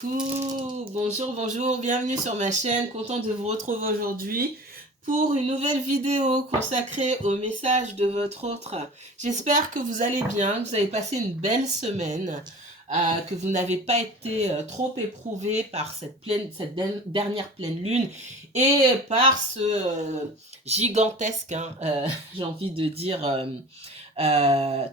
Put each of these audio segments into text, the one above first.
Bonjour, bonjour, bienvenue sur ma chaîne, content de vous retrouver aujourd'hui pour une nouvelle vidéo consacrée au message de votre autre. J'espère que vous allez bien, que vous avez passé une belle semaine, que vous n'avez pas été trop éprouvé par cette dernière pleine lune et par ce gigantesque, j'ai envie de dire,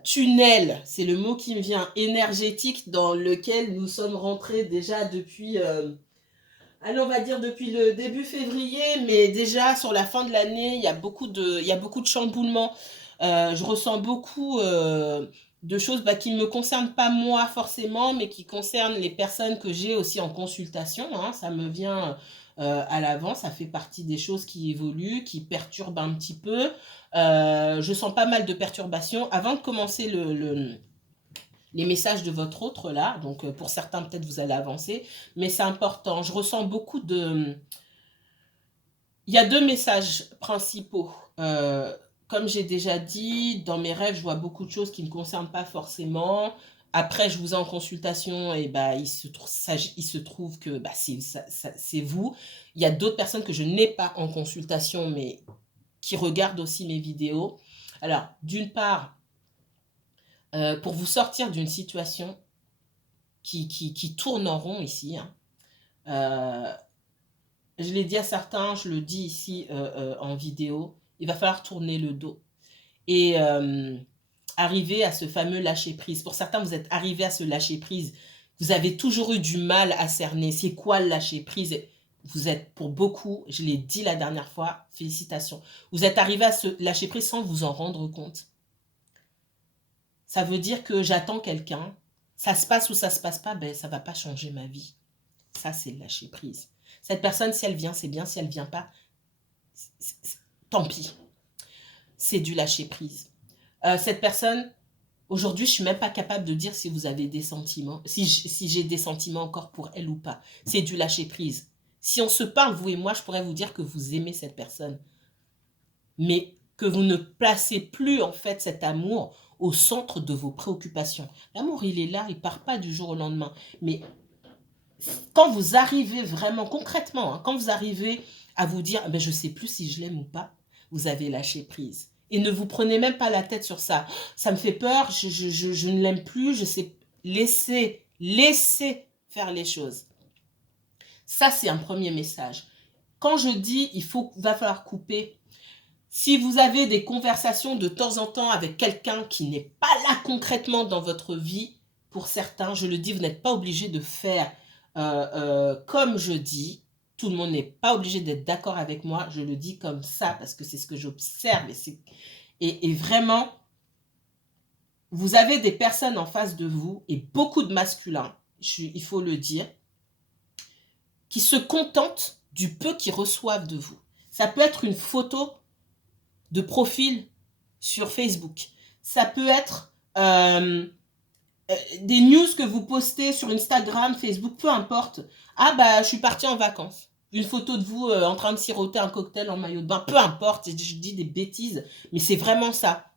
tunnel, c'est le mot qui me vient, énergétique dans lequel nous sommes rentrés déjà depuis, allez, on va dire depuis le début février, mais déjà sur la fin de l'année, il y a beaucoup de chamboulements. Je ressens beaucoup de choses qui ne me concernent pas moi forcément, mais qui concernent les personnes que j'ai aussi en consultation. Ça me vient à l'avant, ça fait partie des choses qui évoluent, qui perturbent un petit peu. Je sens pas mal de perturbations. Avant de commencer les messages de votre autre là, donc pour certains peut-être vous allez avancer, mais c'est important. Je ressens beaucoup de... Il y a deux messages principaux. Comme j'ai déjà dit, dans mes rêves, je vois beaucoup de choses qui ne me concernent pas forcément. Après, je vous ai en consultation et il se trouve que c'est vous. Il y a d'autres personnes que je n'ai pas en consultation, mais qui regardent aussi mes vidéos. Alors, d'une part, pour vous sortir d'une situation qui tourne en rond ici, je l'ai dit à certains, je le dis ici en vidéo, il va falloir tourner le dos et arriver à ce fameux lâcher-prise. Pour certains, vous êtes arrivés à ce lâcher-prise. Vous avez toujours eu du mal à cerner. C'est quoi le lâcher-prise? Vous êtes, pour beaucoup, je l'ai dit la dernière fois, félicitations. Vous êtes arrivé à ce lâcher-prise sans vous en rendre compte. Ça veut dire que j'attends quelqu'un. Ça se passe ou ça se passe pas, ça va pas changer ma vie. Ça, c'est le lâcher prise. Cette personne, si elle vient, c'est bien. Si elle vient pas, tant pis. C'est du lâcher prise. Cette personne, aujourd'hui, je suis même pas capable de dire si vous avez des sentiments, si j'ai des sentiments encore pour elle ou pas. C'est du lâcher prise. Si on se parle, vous et moi, je pourrais vous dire que vous aimez cette personne. Mais que vous ne placez plus, en fait, cet amour au centre de vos préoccupations. L'amour, il est là, il part pas du jour au lendemain. Mais quand vous arrivez vraiment, concrètement, quand vous arrivez à vous dire, je ne sais plus si je l'aime ou pas, vous avez lâché prise. Et ne vous prenez même pas la tête sur ça. Ça me fait peur, je ne l'aime plus, je sais. Laissez faire les choses. Ça, c'est un premier message. Quand je dis, va falloir couper. Si vous avez des conversations de temps en temps avec quelqu'un qui n'est pas là concrètement dans votre vie, pour certains, je le dis, vous n'êtes pas obligé de faire comme je dis. Tout le monde n'est pas obligé d'être d'accord avec moi. Je le dis comme ça parce que c'est ce que j'observe. Et vraiment, vous avez des personnes en face de vous et beaucoup de masculins, il faut le dire, qui se contentent du peu qu'ils reçoivent de vous. Ça peut être une photo de profil sur Facebook. Ça peut être des news que vous postez sur Instagram, Facebook, peu importe. Je suis partie en vacances. Une photo de vous en train de siroter un cocktail en maillot de bain, peu importe, je dis des bêtises, mais c'est vraiment ça.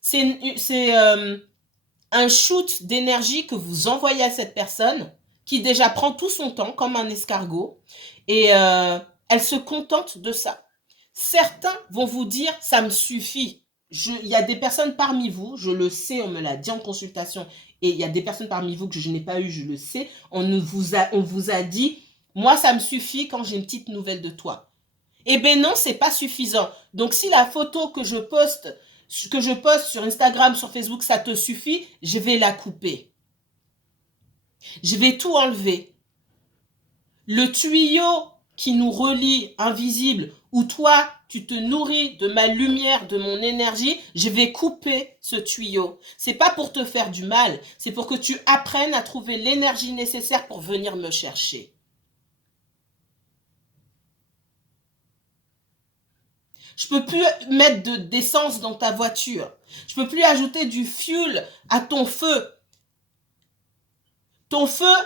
C'est un shoot d'énergie que vous envoyez à cette personne qui déjà prend tout son temps comme un escargot et elle se contente de ça. Certains vont vous dire ça me suffit. Il y a des personnes parmi vous, je le sais, on me l'a dit en consultation, et il y a des personnes parmi vous que je n'ai pas eu, je le sais, on vous a dit, moi ça me suffit quand j'ai une petite nouvelle de toi. Eh ben non, c'est pas suffisant. Donc si la photo que je poste sur Instagram, sur Facebook, ça te suffit, je vais la couper. Je vais tout enlever. Le tuyau qui nous relie, invisible, où toi, tu te nourris de ma lumière, de mon énergie, je vais couper ce tuyau. C'est pas pour te faire du mal, c'est pour que tu apprennes à trouver l'énergie nécessaire pour venir me chercher. Je peux plus mettre d'essence dans ta voiture. Je peux plus ajouter du fuel à ton feu. Ton feu,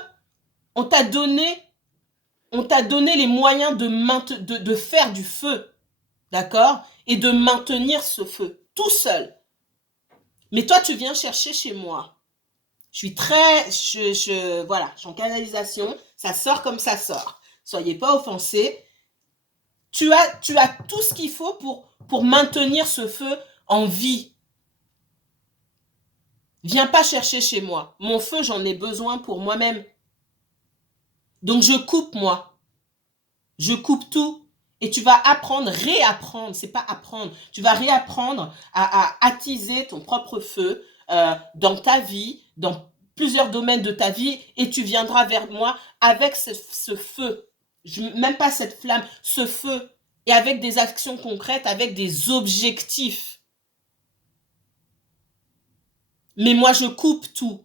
on t'a donné les moyens de faire du feu. D'accord? Et de maintenir ce feu tout seul. Mais toi, tu viens chercher chez moi. Je suis très... voilà, je suis en canalisation. Ça sort comme ça sort. Soyez pas offensés. Tu as tout ce qu'il faut pour maintenir ce feu en vie. Viens pas chercher chez moi. Mon feu, j'en ai besoin pour moi-même. Donc je coupe, moi. Je coupe tout. Et tu vas apprendre, réapprendre. C'est pas apprendre. Tu vas réapprendre à attiser ton propre feu dans ta vie, dans plusieurs domaines de ta vie. Et tu viendras vers moi avec ce feu. Même pas cette flamme, ce feu. Et avec des actions concrètes, avec des objectifs. Mais moi, je coupe tout.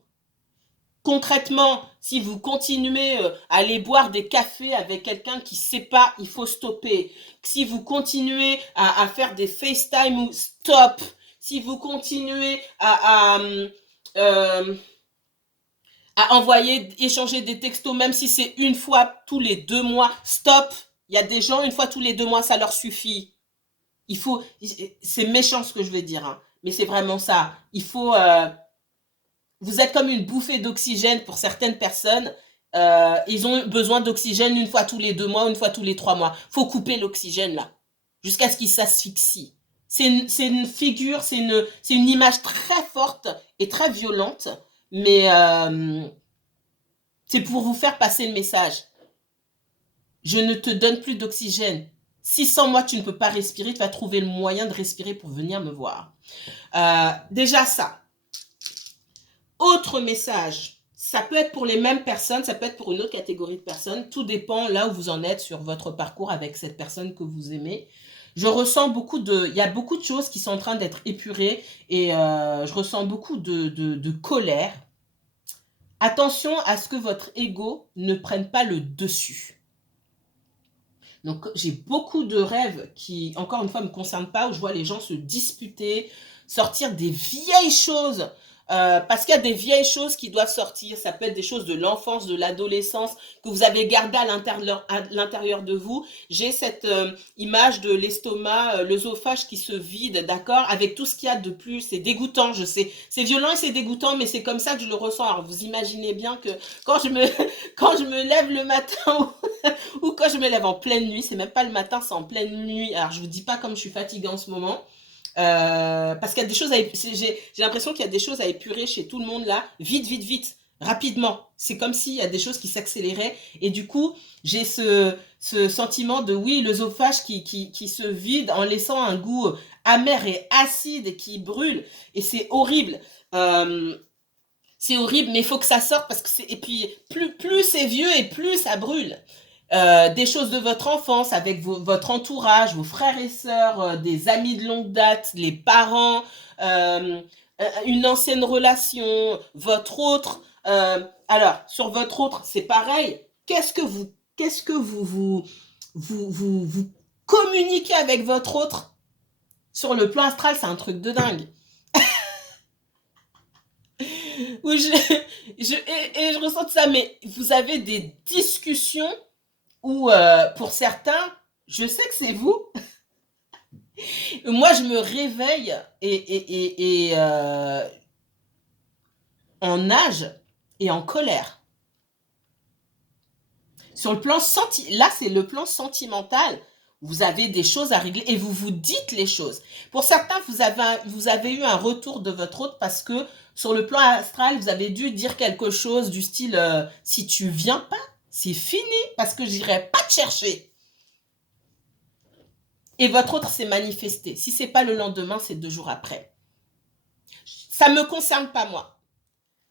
Concrètement, si vous continuez à aller boire des cafés avec quelqu'un qui ne sait pas, il faut stopper. Si vous continuez à faire des FaceTime, stop. Si vous continuez à envoyer, échanger des textos, même si c'est une fois tous les 2 mois, stop. Il y a des gens, une fois tous les 2 mois, ça leur suffit. Il faut, c'est méchant ce que je vais dire, hein, mais c'est vraiment ça. Il faut, vous êtes comme une bouffée d'oxygène pour certaines personnes. Ils ont besoin d'oxygène une fois tous les 2 mois, une fois tous les 3 mois. Faut couper l'oxygène là, jusqu'à ce qu'ils s'asphyxient. C'est une figure, c'est une image très forte et très violente, mais c'est pour vous faire passer le message. Je ne te donne plus d'oxygène. Si sans moi tu ne peux pas respirer, tu vas trouver le moyen de respirer pour venir me voir. Déjà ça. Autre message, ça peut être pour les mêmes personnes, ça peut être pour une autre catégorie de personnes. Tout dépend là où vous en êtes sur votre parcours avec cette personne que vous aimez. Je ressens il y a beaucoup de choses qui sont en train d'être épurées et je ressens beaucoup de colère. Attention à ce que votre ego ne prenne pas le dessus. Donc, j'ai beaucoup de rêves qui, encore une fois, ne me concernent pas, où je vois les gens se disputer, sortir des vieilles choses. Parce qu'il y a des vieilles choses qui doivent sortir. Ça peut être des choses de l'enfance, de l'adolescence, que vous avez gardées à l'intérieur de vous. J'ai cette image de l'estomac, l'œsophage qui se vide, d'accord, avec tout ce qu'il y a de plus. C'est dégoûtant, je sais. C'est violent et c'est dégoûtant, mais c'est comme ça que je le ressens. Alors, vous imaginez bien que quand je me lève le matin ou quand je me lève en pleine nuit, c'est même pas le matin, c'est en pleine nuit. Alors, je vous dis pas comme je suis fatiguée en ce moment. Parce qu'il y a des choses j'ai l'impression qu'il y a des choses à épurer chez tout le monde là, vite, vite, vite, rapidement. C'est comme s'il y a des choses qui s'accéléraient et du coup, j'ai ce sentiment de oui, l'œsophage qui se vide en laissant un goût amer et acide et qui brûle et c'est horrible. C'est horrible, mais il faut que ça sorte parce que et puis plus c'est vieux et plus ça brûle. Des choses de votre enfance avec votre entourage, vos frères et sœurs, des amis de longue date, les parents, une ancienne relation, votre autre. Alors, sur votre autre, c'est pareil. Qu'est-ce que vous communiquez avec votre autre sur le plan astral, c'est un truc de dingue. Où je ressens ça, mais vous avez des discussions où pour certains, je sais que c'est vous. Moi, je me réveille et en âge et en colère. Sur le plan là, c'est le plan sentimental. Vous avez des choses à régler et vous vous dites les choses. Pour certains, vous avez eu un retour de votre autre parce que sur le plan astral, vous avez dû dire quelque chose du style si tu viens pas, c'est fini parce que j'irai pas te chercher. Et votre autre s'est manifesté. Si c'est pas le lendemain, c'est 2 jours après. Ça me concerne pas moi.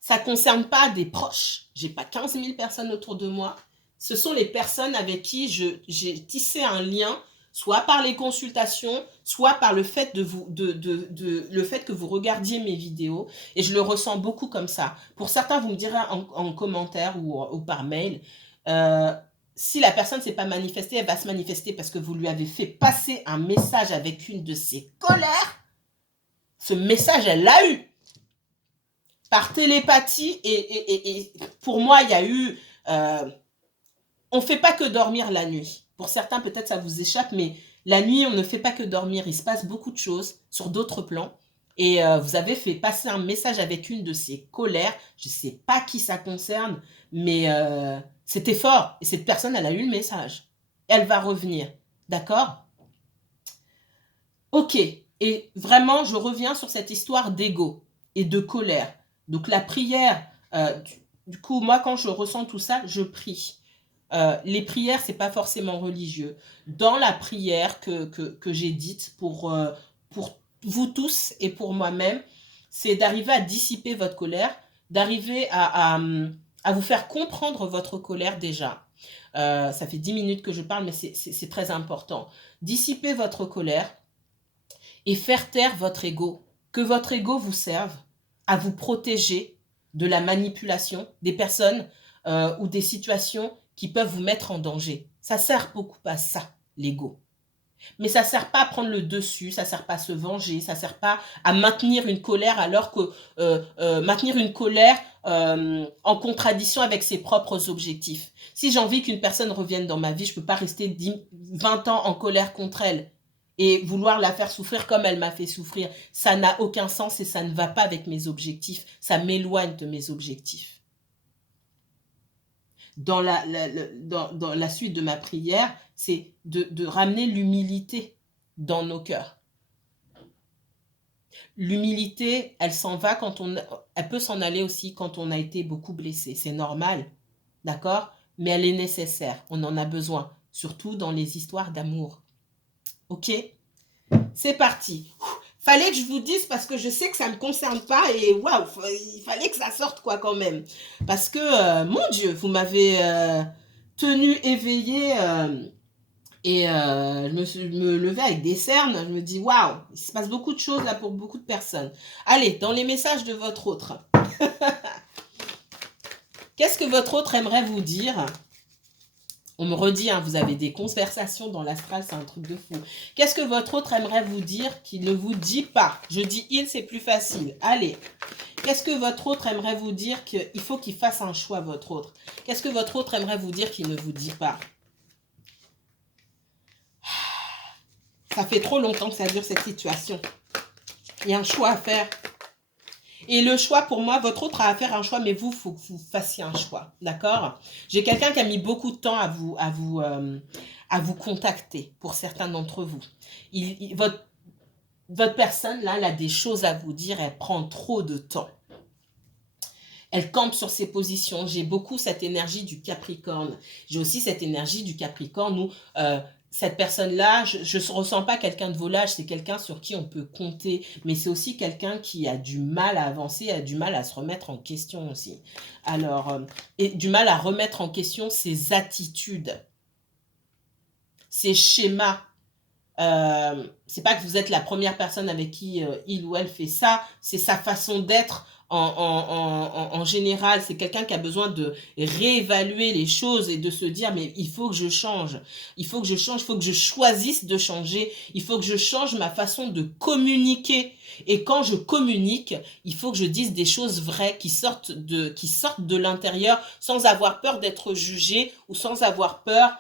Ça concerne pas des proches. J'ai pas 15 000 personnes autour de moi. Ce sont les personnes avec qui j'ai tissé un lien, soit par les consultations, soit par le fait le fait que vous regardiez mes vidéos. Et je le ressens beaucoup comme ça. Pour certains, vous me direz en commentaire ou par mail, si la personne ne s'est pas manifestée, elle va se manifester parce que vous lui avez fait passer un message avec une de ses colères. Ce message, elle l'a eu. Par télépathie. Et pour moi, il y a eu... on ne fait pas que dormir la nuit. Pour certains, peut-être ça vous échappe, mais la nuit, on ne fait pas que dormir. Il se passe beaucoup de choses sur d'autres plans. Et vous avez fait passer un message avec une de ces colères. Je ne sais pas qui ça concerne, mais c'était fort. Et cette personne, elle a eu le message. Elle va revenir. D'accord? Ok. Et vraiment, je reviens sur cette histoire d'ego et de colère. Donc la prière, du coup, moi, quand je ressens tout ça, je prie. Les prières, c'est pas forcément religieux. Dans la prière que j'ai dite pour vous tous et pour moi-même, c'est d'arriver à dissiper votre colère, d'arriver à vous faire comprendre votre colère déjà. Ça fait 10 minutes que je parle, mais c'est très important. Dissiper votre colère et faire taire votre ego. Que votre ego vous serve à vous protéger de la manipulation des personnes ou des situations qui peuvent vous mettre en danger. Ça sert beaucoup à ça, l'ego. Mais ça sert pas à prendre le dessus, ça sert pas à se venger, ça sert pas à maintenir une colère alors que maintenir une colère en contradiction avec ses propres objectifs. Si j'ai envie qu'une personne revienne dans ma vie, je peux pas rester 20 ans en colère contre elle et vouloir la faire souffrir comme elle m'a fait souffrir. Ça n'a aucun sens et ça ne va pas avec mes objectifs. Ça m'éloigne de mes objectifs. Dans la suite de ma prière, c'est de ramener l'humilité dans nos cœurs. L'humilité, elle s'en va elle peut s'en aller aussi quand on a été beaucoup blessé. C'est normal, d'accord? Mais elle est nécessaire. On en a besoin, surtout dans les histoires d'amour. Ok? C'est parti. Fallait que je vous dise parce que je sais que ça ne me concerne pas et waouh, il fallait que ça sorte quoi quand même. Parce que, mon Dieu, vous m'avez tenu éveillée et me levais avec des cernes. Je me dis waouh, il se passe beaucoup de choses là pour beaucoup de personnes. Allez, dans les messages de votre autre. Qu'est-ce que votre autre aimerait vous dire? On me redit, hein, vous avez des conversations dans l'astral, c'est un truc de fou. Qu'est-ce que votre autre aimerait vous dire qu'il ne vous dit pas? Je dis il, c'est plus facile. Allez. Qu'est-ce que votre autre aimerait vous dire qu'il faut qu'il fasse un choix, votre autre? Qu'est-ce que votre autre aimerait vous dire qu'il ne vous dit pas? Ça fait trop longtemps que ça dure cette situation. Il y a un choix à faire. Et le choix, pour moi, votre autre a à faire un choix, mais vous, il faut que vous fassiez un choix. D'accord? J'ai quelqu'un qui a mis beaucoup de temps à vous contacter, pour certains d'entre vous. Votre personne, là, elle a des choses à vous dire, elle prend trop de temps. Elle campe sur ses positions. J'ai beaucoup cette énergie du Capricorne. J'ai aussi cette énergie du Capricorne où cette personne-là, je ne ressens pas quelqu'un de volage, c'est quelqu'un sur qui on peut compter, mais c'est aussi quelqu'un qui a du mal à avancer, a du mal à se remettre en question aussi. Alors, et du mal à remettre en question ses attitudes, ses schémas. C'est pas que vous êtes la première personne avec qui il ou elle fait ça, c'est sa façon d'être en général. C'est quelqu'un qui a besoin de réévaluer les choses et de se dire mais il faut que je change, il faut que je change, il faut que je choisisse de changer, il faut que je change ma façon de communiquer. Et quand je communique, il faut que je dise des choses vraies qui sortent de l'intérieur sans avoir peur d'être jugé ou sans avoir peur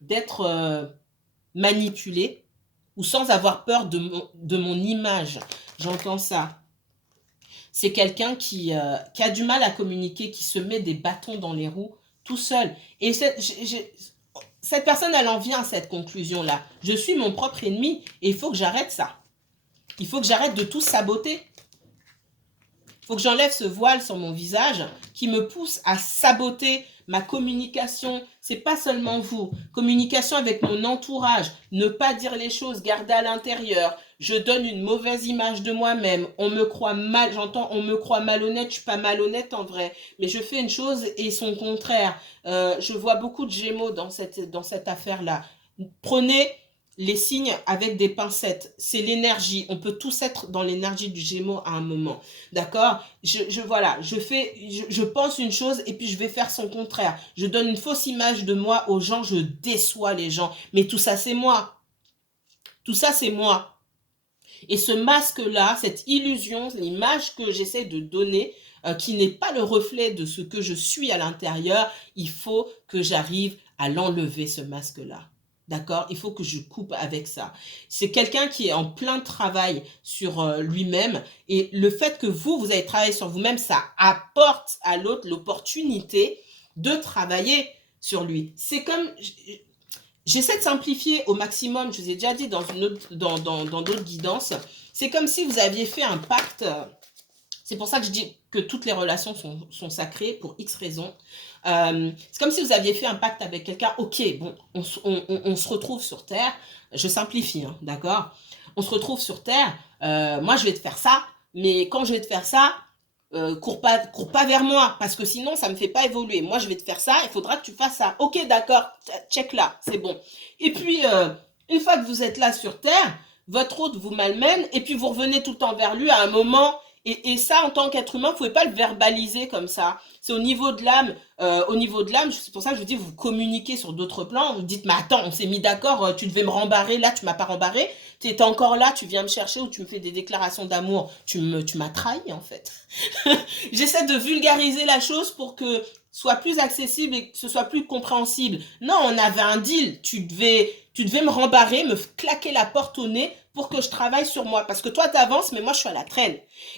d'être manipulé ou sans avoir peur de mon image. J'entends ça. C'est quelqu'un qui a du mal à communiquer, qui se met des bâtons dans les roues tout seul. Et cette personne, elle en vient à cette conclusion-là. Je suis mon propre ennemi et il faut que j'arrête ça. Il faut que j'arrête de tout saboter. Il faut que j'enlève ce voile sur mon visage qui me pousse à saboter ma communication. C'est pas seulement vous. Communication avec mon entourage. Ne pas dire les choses, garder à l'intérieur. Je donne une mauvaise image de moi-même. On me croit mal, j'entends, on me croit malhonnête. Je suis pas malhonnête en vrai. Mais je fais une chose et son contraire. Je vois beaucoup de Gémeaux dans cette affaire-là. Prenez les signes avec des pincettes, c'est l'énergie. On peut tous être dans l'énergie du Gémeaux à un moment. D'accord? Voilà, je pense une chose et puis je vais faire son contraire. Je donne une fausse image de moi aux gens, je déçois les gens. Mais tout ça, c'est moi. Tout ça, c'est moi. Et ce masque-là, cette illusion, l'image que j'essaie de donner, qui n'est pas le reflet de ce que je suis à l'intérieur, il faut que j'arrive à l'enlever, ce masque-là. D'accord? Il faut que je coupe avec ça. C'est quelqu'un qui est en plein travail sur lui-même et le fait que vous avez travaillé sur vous-même, ça apporte à l'autre l'opportunité de travailler sur lui. C'est comme, j'essaie de simplifier au maximum, je vous ai déjà dit dans d'autres guidances, c'est comme si vous aviez fait un pacte. C'est pour ça que je dis que toutes les relations sont sacrées pour X raisons. C'est comme si vous aviez fait un pacte avec quelqu'un. Ok, bon, on se retrouve sur Terre. Je simplifie, hein, d'accord? On se retrouve sur Terre. Moi, je vais te faire ça. Mais quand je vais te faire ça, cours pas vers moi. Parce que sinon, ça ne me fait pas évoluer. Moi, je vais te faire ça. Il faudra que tu fasses ça. Ok, d'accord. Check là. C'est bon. Et puis, une fois que vous êtes là sur Terre, votre hôte vous malmène. Et puis, vous revenez tout le temps vers lui à un moment. Et ça, en tant qu'être humain, vous pouvez pas le verbaliser comme ça. C'est au niveau de l'âme. Au niveau de l'âme, c'est pour ça que je vous dis, vous communiquez sur d'autres plans. Vous dites, mais attends, on s'est mis d'accord, tu devais me rembarrer, là, tu m'as pas rembarré. Tu étais encore là, tu viens me chercher ou tu me fais des déclarations d'amour. Tu m'as trahi, en fait. J'essaie de vulgariser la chose pour que soit plus accessible et que ce soit plus compréhensible. Non, on avait un deal. Tu devais me rembarrer, me claquer la porte au nez pour que je travaille sur moi. Parce que toi, tu avances, mais moi, je suis à la traîne.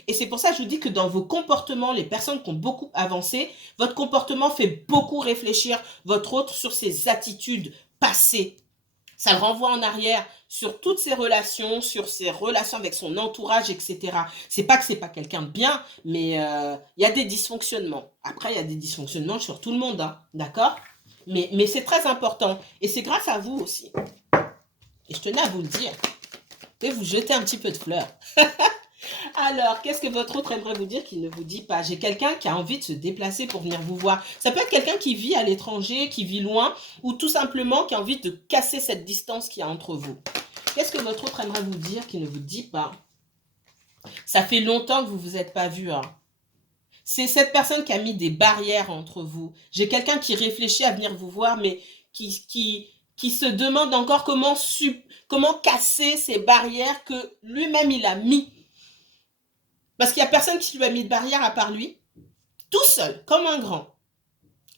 Et c'est pour ça que je vous dis que dans vos comportements, les personnes qui ont beaucoup avancé, votre comportement fait beaucoup réfléchir votre autre sur ses attitudes passées. Ça le renvoie en arrière sur toutes ses relations avec son entourage, etc. C'est pas que c'est pas quelqu'un de bien, mais il y a des dysfonctionnements. Après, il y a des dysfonctionnements sur tout le monde, hein, d'accord? Mais c'est très important. Et c'est grâce à vous aussi. Et je tenais à vous le dire. Vous pouvez vous jeter un petit peu de fleurs. Alors, qu'est-ce que votre autre aimerait vous dire qu'il ne vous dit pas? J'ai quelqu'un qui a envie de se déplacer pour venir vous voir. Ça peut être quelqu'un qui vit à l'étranger, qui vit loin, ou tout simplement qui a envie de casser cette distance qu'il y a entre vous. Qu'est-ce que votre autre aimerait vous dire qu'il ne vous dit pas? Ça fait longtemps que vous ne vous êtes pas vu. Hein. C'est cette personne qui a mis des barrières entre vous. J'ai quelqu'un qui réfléchit à venir vous voir, mais qui se demande encore comment casser ces barrières que lui-même il a mis. Parce qu'il n'y a personne qui lui a mis de barrière à part lui. Tout seul, comme un grand.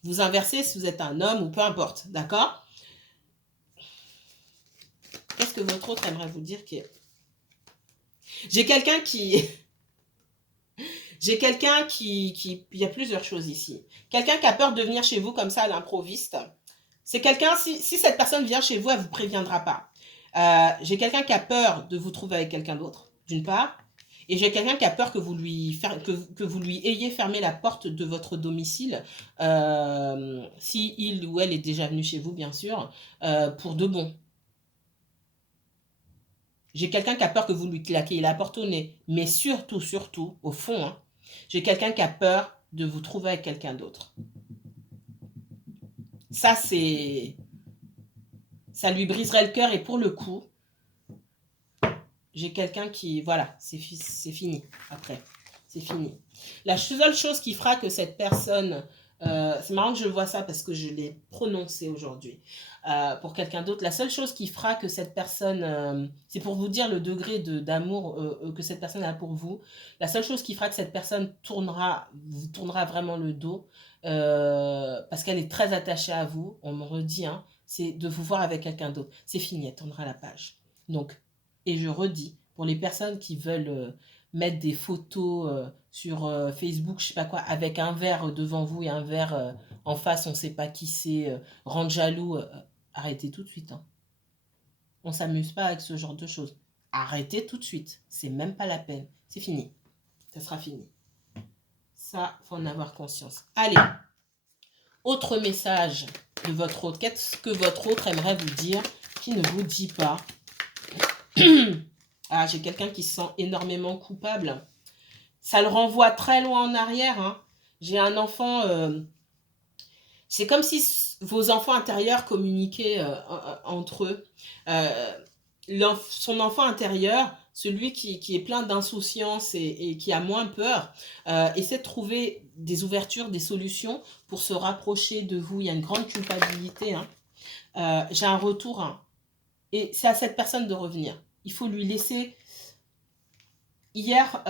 Vous inversez si vous êtes un homme ou peu importe, d'accord? Qu'est-ce que votre autre aimerait vous dire qui... J'ai quelqu'un qui... J'ai quelqu'un qui... Il y a plusieurs choses ici. Quelqu'un qui a peur de venir chez vous comme ça à l'improviste. C'est quelqu'un, si cette personne vient chez vous, elle ne vous préviendra pas. J'ai quelqu'un qui a peur de vous trouver avec quelqu'un d'autre, d'une part. Et j'ai quelqu'un qui a peur que vous lui ayez fermé la porte de votre domicile, si il ou elle est déjà venu chez vous, bien sûr, pour de bon. J'ai quelqu'un qui a peur que vous lui claquiez la porte au nez. Mais surtout, au fond, hein, j'ai quelqu'un qui a peur de vous trouver avec quelqu'un d'autre. Ça, ça lui briserait le cœur et pour le coup, j'ai quelqu'un qui... Voilà, c'est fini après. C'est fini. La seule chose qui fera que cette personne... c'est marrant que je vois ça parce que je l'ai prononcé aujourd'hui. Pour quelqu'un d'autre, la seule chose qui fera que cette personne... c'est pour vous dire le degré d'amour que cette personne a pour vous. La seule chose qui fera que cette personne vous tournera vraiment le dos, parce qu'elle est très attachée à vous, on me redit, hein, c'est de vous voir avec quelqu'un d'autre. C'est fini, elle tournera la page. Donc, et je redis, pour les personnes qui veulent mettre des photos sur Facebook, je sais pas quoi, avec un verre devant vous et un verre en face, on sait pas qui c'est, rendre jaloux, arrêtez tout de suite. Hein. On s'amuse pas avec ce genre de choses. Arrêtez tout de suite. C'est même pas la peine. C'est fini. Ça sera fini. Ça, faut en avoir conscience. Allez. Autre message de votre autre. Qu'est-ce que votre autre aimerait vous dire qui ne vous dit pas? Ah, j'ai quelqu'un qui se sent énormément coupable. Ça le renvoie très loin en arrière. Hein. J'ai un enfant... c'est comme si vos enfants intérieurs communiquaient entre eux. Son enfant intérieur, celui qui est plein d'insouciance et qui a moins peur, essaie de trouver des ouvertures, des solutions pour se rapprocher de vous. Il y a une grande culpabilité. Hein. J'ai un retour. Hein. Et c'est à cette personne de revenir. Il faut lui laisser... Hier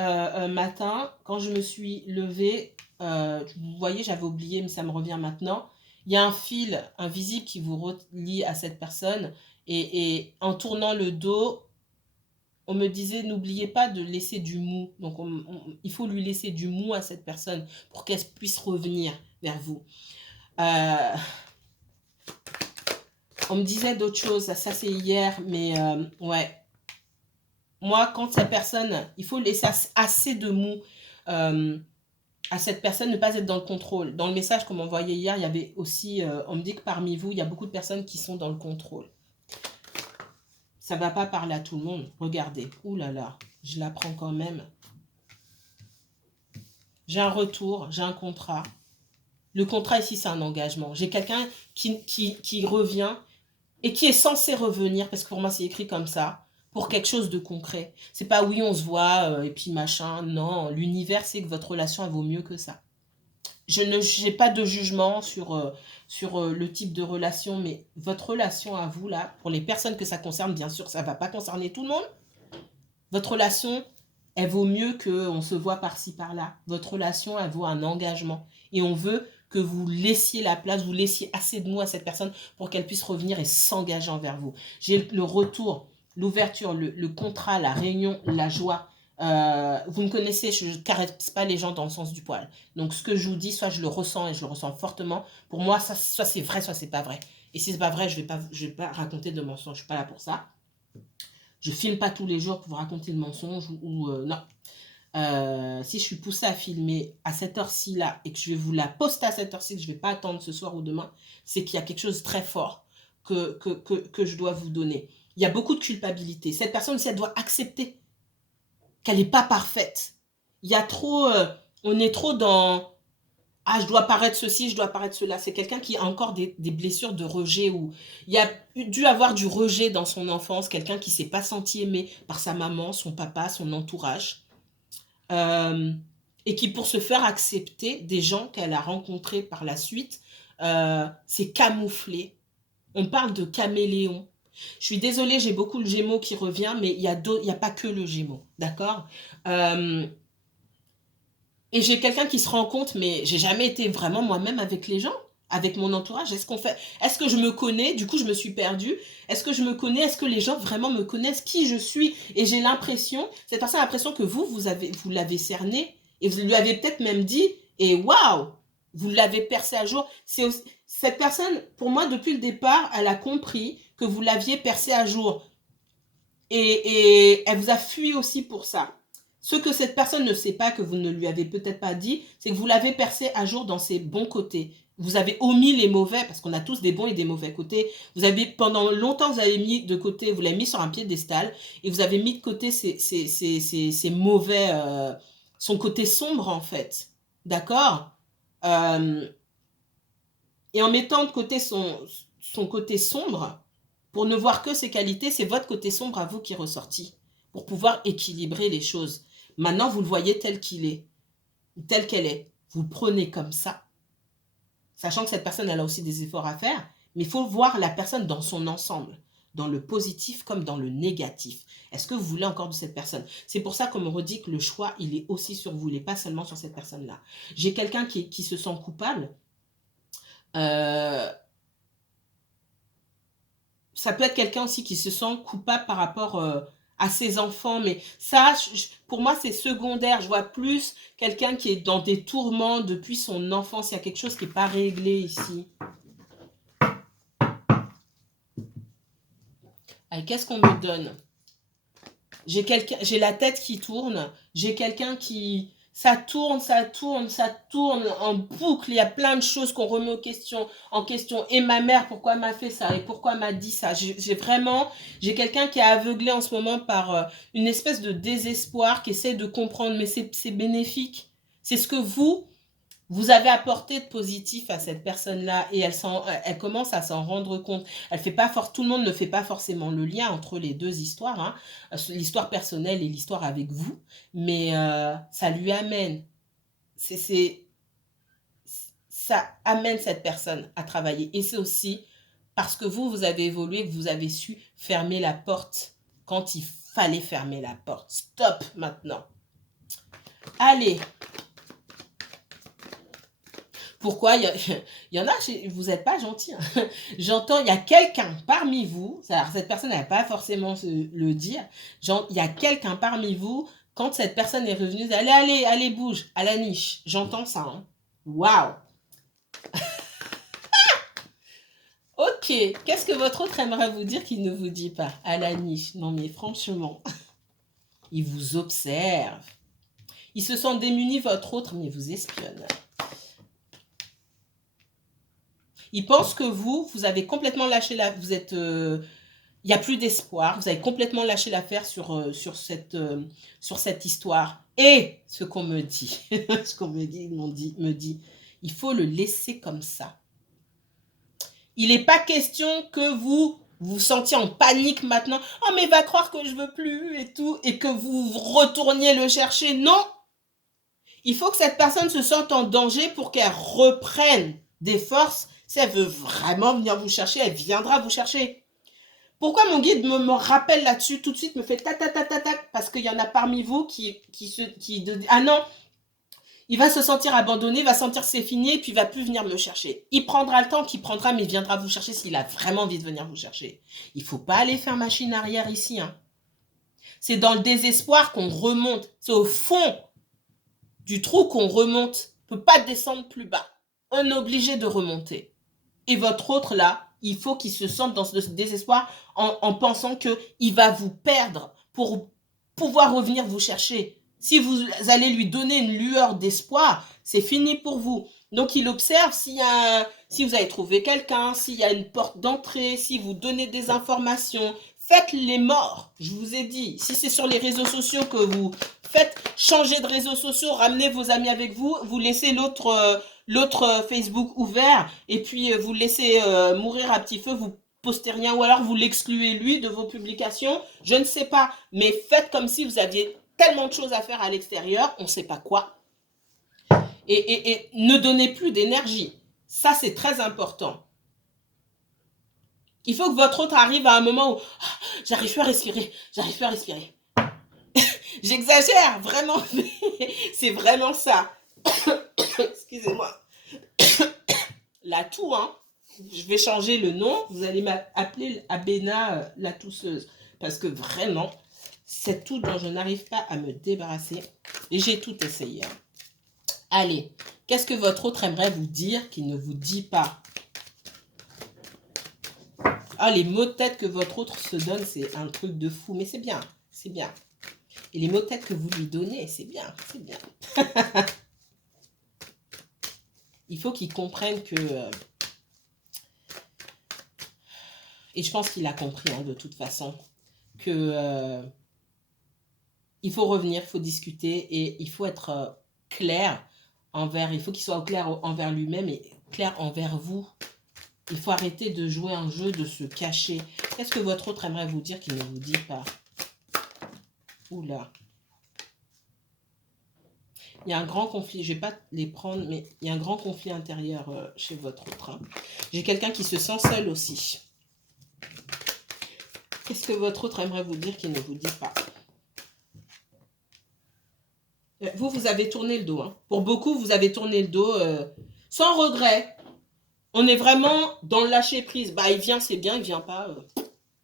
matin, quand je me suis levée, vous voyez, j'avais oublié, mais ça me revient maintenant. Il y a un fil invisible qui vous relie à cette personne. Et en tournant le dos, on me disait, n'oubliez pas de laisser du mou. Donc, il faut lui laisser du mou à cette personne pour qu'elle puisse revenir vers vous. On me disait d'autres choses. Ça c'est hier, mais ouais. Moi, quand cette personne, il faut laisser assez de mou à cette personne, ne pas être dans le contrôle. Dans le message qu'on m'envoyait hier, il y avait aussi, on me dit que parmi vous, il y a beaucoup de personnes qui sont dans le contrôle. Ça ne va pas parler à tout le monde. Regardez. Ouh là là, je la prends quand même. J'ai un retour, j'ai un contrat. Le contrat ici, c'est un engagement. J'ai quelqu'un qui revient et qui est censé revenir, parce que pour moi, c'est écrit comme ça, pour quelque chose de concret. C'est pas oui, on se voit et puis machin. Non, l'univers sait que votre relation, elle vaut mieux que ça. Je n'ai pas de jugement sur le type de relation, mais votre relation à vous, là, pour les personnes que ça concerne, bien sûr, ça ne va pas concerner tout le monde. Votre relation, elle vaut mieux qu'on se voit par-ci, par-là. Votre relation, elle vaut un engagement. Et on veut que vous laissiez la place, vous laissiez assez de mots à cette personne pour qu'elle puisse revenir et s'engager envers vous. J'ai le retour, l'ouverture, le contrat, la réunion, la joie. Vous me connaissez, je ne caresse pas les gens dans le sens du poil. Donc ce que je vous dis, soit je le ressens et je le ressens fortement. Pour moi, ça, soit c'est vrai, soit c'est pas vrai. Et si c'est pas vrai, je vais pas raconter de mensonges. Je suis pas là pour ça. Je filme pas tous les jours pour vous raconter de mensonges ou non. Si je suis poussée à filmer à cette heure-ci là et que je vais vous la poster à cette heure-ci, que je ne vais pas attendre ce soir ou demain, c'est qu'il y a quelque chose de très fort que je dois vous donner. Il y a beaucoup de culpabilité. Cette personne, si elle doit accepter qu'elle n'est pas parfaite, il y a trop, on est trop dans ah, je dois paraître ceci, je dois paraître cela. C'est quelqu'un qui a encore des blessures de rejet ou il y a dû avoir du rejet dans son enfance, quelqu'un qui ne s'est pas senti aimé par sa maman, son papa, son entourage. Et qui, pour se faire accepter des gens qu'elle a rencontrés par la suite, s'est camouflé. On parle de caméléon. Je suis désolée, j'ai beaucoup le Gémeaux qui revient, mais il y a pas que le Gémeaux, d'accord Et j'ai quelqu'un qui se rend compte, mais j'ai jamais été vraiment moi-même avec les gens, avec mon entourage. Est-ce que je me connais? Du coup, je me suis perdue. Est-ce que je me connais? Est-ce que les gens vraiment me connaissent qui je suis? Et j'ai l'impression, cette personne a l'impression que vous l'avez cerné et vous lui avez peut-être même dit, et waouh, vous l'avez percé à jour. Cette personne, pour moi, depuis le départ, elle a compris que vous l'aviez percé à jour. Et elle vous a fui aussi pour ça. Ce que cette personne ne sait pas, que vous ne lui avez peut-être pas dit, c'est que vous l'avez percé à jour dans ses bons côtés. Vous avez omis les mauvais, parce qu'on a tous des bons et des mauvais côtés. Pendant longtemps, vous avez mis de côté, vous l'avez mis sur un piédestal, et vous avez mis de côté ces mauvais, son côté sombre en fait. D'accord Et en mettant de côté son côté sombre, pour ne voir que ses qualités, c'est votre côté sombre à vous qui est ressorti, pour pouvoir équilibrer les choses. Maintenant, vous le voyez tel qu'il est, tel qu'elle est. Vous le prenez comme ça, sachant que cette personne, elle a aussi des efforts à faire, mais il faut voir la personne dans son ensemble, dans le positif comme dans le négatif. Est-ce que vous voulez encore de cette personne? C'est pour ça qu'on me redit que le choix, il est aussi sur vous, il n'est pas seulement sur cette personne-là. J'ai quelqu'un qui se sent coupable. Ça peut être quelqu'un aussi qui se sent coupable par rapport à ses enfants, mais ça, pour moi, c'est secondaire. Je vois plus quelqu'un qui est dans des tourments depuis son enfance. Il y a quelque chose qui n'est pas réglé ici. Allez, qu'est-ce qu'on me donne? J'ai la tête qui tourne. J'ai quelqu'un qui... Ça tourne en boucle. Il y a plein de choses qu'on remet en question. Et ma mère, pourquoi m'a fait ça? Et pourquoi m'a dit ça? J'ai quelqu'un qui est aveuglé en ce moment par une espèce de désespoir, qui essaie de comprendre. Mais c'est bénéfique. C'est ce que vous avez apporté de positif à cette personne-là et elle commence à s'en rendre compte. Tout le monde ne fait pas forcément le lien entre les deux histoires, hein, l'histoire personnelle et l'histoire avec vous, mais ça lui amène, ça amène cette personne à travailler. Et c'est aussi parce que vous avez évolué, que vous avez su fermer la porte quand il fallait fermer la porte. Stop maintenant. Allez. Pourquoi il y en a, vous n'êtes pas gentil. Hein. J'entends, il y a quelqu'un parmi vous, alors cette personne n'a pas forcément le dire, il y a quelqu'un parmi vous, quand cette personne est revenue, allez, bouge, à la niche. J'entends ça. Hein. Waouh. Ok, qu'est-ce que votre autre aimerait vous dire qu'il ne vous dit pas? À la niche. Non mais franchement, il vous observe. Il se sent démuni, votre autre, mais vous espionne. Il pense que vous avez complètement lâché la... Vous êtes... il n'y a plus d'espoir. Vous avez complètement lâché l'affaire sur cette histoire. Et ce qu'on me dit, ce qu'on me dit, il faut le laisser comme ça. Il n'est pas question que vous vous sentiez en panique maintenant. Oh, mais il va croire que je veux plus et tout. Et que vous retourniez le chercher. Non. Il faut que cette personne se sente en danger pour qu'elle reprenne des forces. Si elle veut vraiment venir vous chercher, elle viendra vous chercher. Pourquoi mon guide me rappelle là-dessus tout de suite, me fait tac, tac, tac, tac, tac, parce qu'il y en a parmi vous qui ah non, il va se sentir abandonné, va sentir que c'est fini, et puis il va plus venir me chercher. Il prendra le temps qu'il prendra, mais il viendra vous chercher s'il a vraiment envie de venir vous chercher. Il ne faut pas aller faire machine arrière ici. Hein. C'est dans le désespoir qu'on remonte. C'est au fond du trou qu'on remonte. On ne peut pas descendre plus bas. On est obligé de remonter. Et votre autre là, il faut qu'il se sente dans ce désespoir en pensant qu'il va vous perdre pour pouvoir revenir vous chercher. Si vous allez lui donner une lueur d'espoir, c'est fini pour vous. Donc il observe si vous avez trouvé quelqu'un, s'il y a une porte d'entrée, si vous donnez des informations. Faites les morts, je vous ai dit. Si c'est sur les réseaux sociaux que vous faites, changer de réseaux sociaux, ramenez vos amis avec vous, vous laissez l'autre Facebook ouvert et puis vous le laissez mourir à petit feu, vous postez rien ou alors vous l'excluez lui de vos publications, je ne sais pas, mais faites comme si vous aviez tellement de choses à faire à l'extérieur, on ne sait pas quoi, et ne donnez plus d'énergie, ça c'est très important. Il faut que votre autre arrive à un moment où j'arrive plus à respirer, J'exagère, vraiment, c'est vraiment ça. Excusez-moi. La toux, hein. Je vais changer le nom. Vous allez m'appeler Abena la tousseuse. Parce que vraiment, c'est tout dont je n'arrive pas à me débarrasser. Et j'ai tout essayé. Hein. Allez, qu'est-ce que votre autre aimerait vous dire qu'il ne vous dit pas? Ah, les mots de tête que votre autre se donne, c'est un truc de fou. Mais c'est bien, c'est bien. Et les mots de tête que vous lui donnez, c'est bien, c'est bien. Il faut qu'il comprenne que... et je pense qu'il a compris, hein, de toute façon, que il faut revenir, il faut discuter et il faut être clair envers... Il faut qu'il soit clair envers lui-même et clair envers vous. Il faut arrêter de jouer un jeu, de se cacher. Qu'est-ce que votre autre aimerait vous dire qu'il ne vous dit pas? Oula. Il y a un grand conflit, je ne vais pas les prendre, mais il y a un grand conflit intérieur chez votre autre. Hein. J'ai quelqu'un qui se sent seul aussi. Qu'est-ce que votre autre aimerait vous dire qu'il ne vous dit pas? Vous avez tourné le dos. Hein. Pour beaucoup, vous avez tourné le dos sans regret. On est vraiment dans le lâcher prise. Bah, il vient, c'est bien, il vient pas.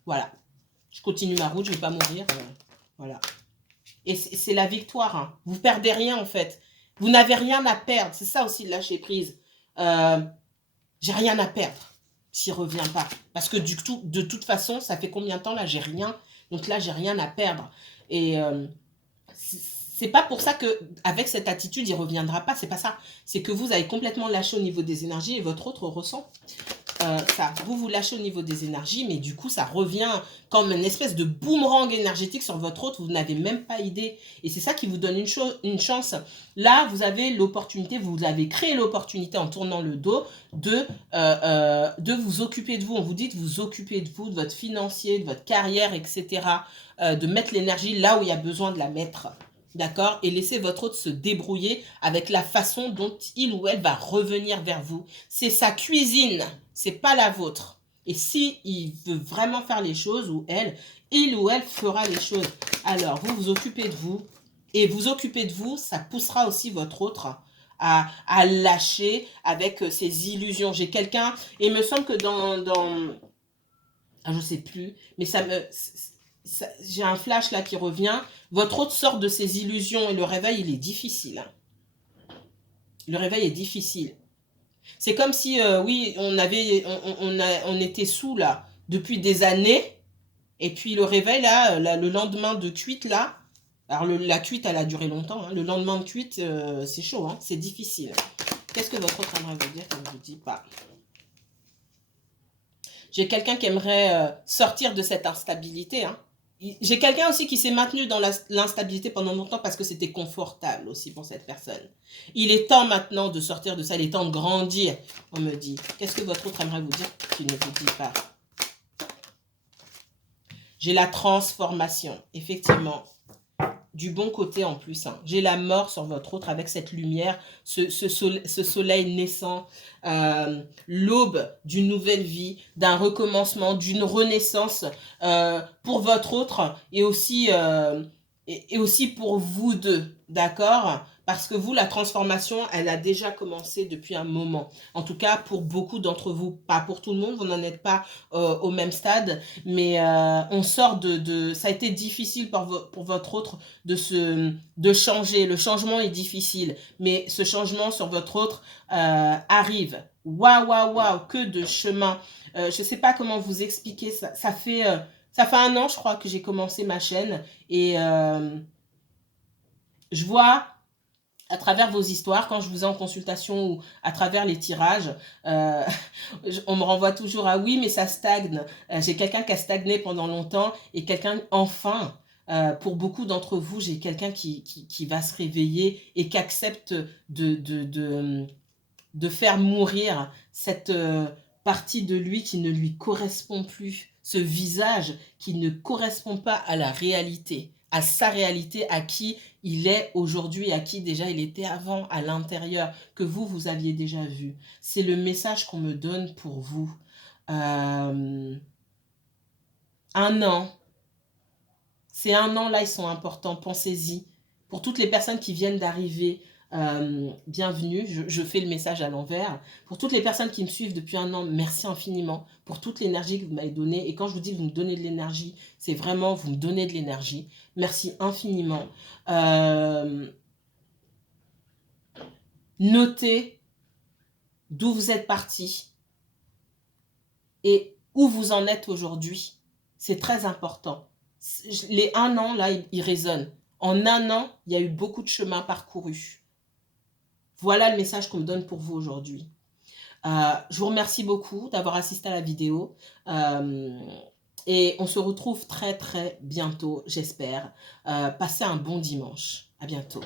Voilà. Je continue ma route, je ne vais pas mourir. Voilà. Et c'est la victoire. Hein. Vous ne perdez rien, en fait. Vous n'avez rien à perdre. C'est ça aussi, le lâcher prise. J'ai rien à perdre s'il ne revient pas. Parce que de toute façon, ça fait combien de temps, là, j'ai rien. Donc là, j'ai rien à perdre. Et c'est pas pour ça qu'avec cette attitude, il ne reviendra pas. C'est pas ça. C'est que vous avez complètement lâché au niveau des énergies et votre autre ressent ça. Vous lâchez au niveau des énergies, mais du coup, ça revient comme une espèce de boomerang énergétique sur votre autre. Vous n'avez même pas idée. Et c'est ça qui vous donne une chance. Là, vous avez l'opportunité, vous avez créé l'opportunité en tournant le dos de vous occuper de vous. On vous dit de vous occuper de vous, de votre financier, de votre carrière, etc. De mettre l'énergie là où il y a besoin de la mettre. D'accord? Et laissez votre autre se débrouiller avec la façon dont il ou elle va revenir vers vous. C'est sa cuisine, c'est pas la vôtre. Et si il veut vraiment faire les choses, ou elle, il ou elle fera les choses. Alors, vous vous occupez de vous. Et vous occupez de vous, ça poussera aussi votre autre à lâcher avec ses illusions. J'ai quelqu'un, et il me semble que je sais plus, mais j'ai un flash là qui revient. Votre autre sort de ses illusions et le réveil, il est difficile. Hein. Le réveil est difficile. C'est comme si, oui, on était sous là depuis des années, et puis le réveil là, le lendemain de cuite là, alors la cuite elle a duré longtemps, hein, le lendemain de cuite c'est chaud, hein, c'est difficile. Qu'est-ce que votre autre aimerait vous dire comme je ne dis pas? J'ai quelqu'un qui aimerait sortir de cette instabilité, hein. J'ai quelqu'un aussi qui s'est maintenu dans l'instabilité pendant longtemps parce que c'était confortable aussi pour cette personne. Il est temps maintenant de sortir de ça, il est temps de grandir, on me dit. Qu'est-ce que votre autre aimerait vous dire qui ne vous dit pas? J'ai la transformation, effectivement. Du bon côté en plus. Hein. J'ai la mort sur votre autre avec cette lumière, ce soleil naissant, l'aube d'une nouvelle vie, d'un recommencement, d'une renaissance pour votre autre et aussi pour vous deux, d'accord? Parce que vous, la transformation, elle a déjà commencé depuis un moment. En tout cas, pour beaucoup d'entre vous, pas pour tout le monde, vous n'en êtes pas au même stade, mais on sort ça a été difficile pour votre autre de changer. Le changement est difficile, mais ce changement sur votre autre arrive. Waouh, waouh, waouh, que de chemin. Je ne sais pas comment vous expliquer ça. Ça fait 1 an, je crois, que j'ai commencé ma chaîne et je vois à travers vos histoires, quand je vous ai en consultation ou à travers les tirages, on me renvoie toujours à oui, mais ça stagne. J'ai quelqu'un qui a stagné pendant longtemps et quelqu'un, enfin, pour beaucoup d'entre vous, j'ai quelqu'un qui va se réveiller et qui accepte de faire mourir cette partie de lui qui ne lui correspond plus, ce visage qui ne correspond pas à la réalité, à sa réalité, à qui il est aujourd'hui, à qui déjà il était avant, à l'intérieur, que vous aviez déjà vu. C'est le message qu'on me donne pour vous. 1 an. Ces 1 an là, ils sont importants, pensez-y. Pour toutes les personnes qui viennent d'arriver, bienvenue, je fais le message à l'envers. Pour toutes les personnes qui me suivent depuis 1 an, merci infiniment pour toute l'énergie que vous m'avez donnée. Et quand je vous dis que vous me donnez de l'énergie, c'est vraiment vous me donnez de l'énergie. Merci infiniment. Notez d'où vous êtes parti et où vous en êtes aujourd'hui. C'est très important. Les 1 an, là, ils résonnent. En 1 an, il y a eu beaucoup de chemin parcouru. Voilà le message qu'on me donne pour vous aujourd'hui. Je vous remercie beaucoup d'avoir assisté à la vidéo. Et on se retrouve très très bientôt, j'espère. Passez un bon dimanche. À bientôt.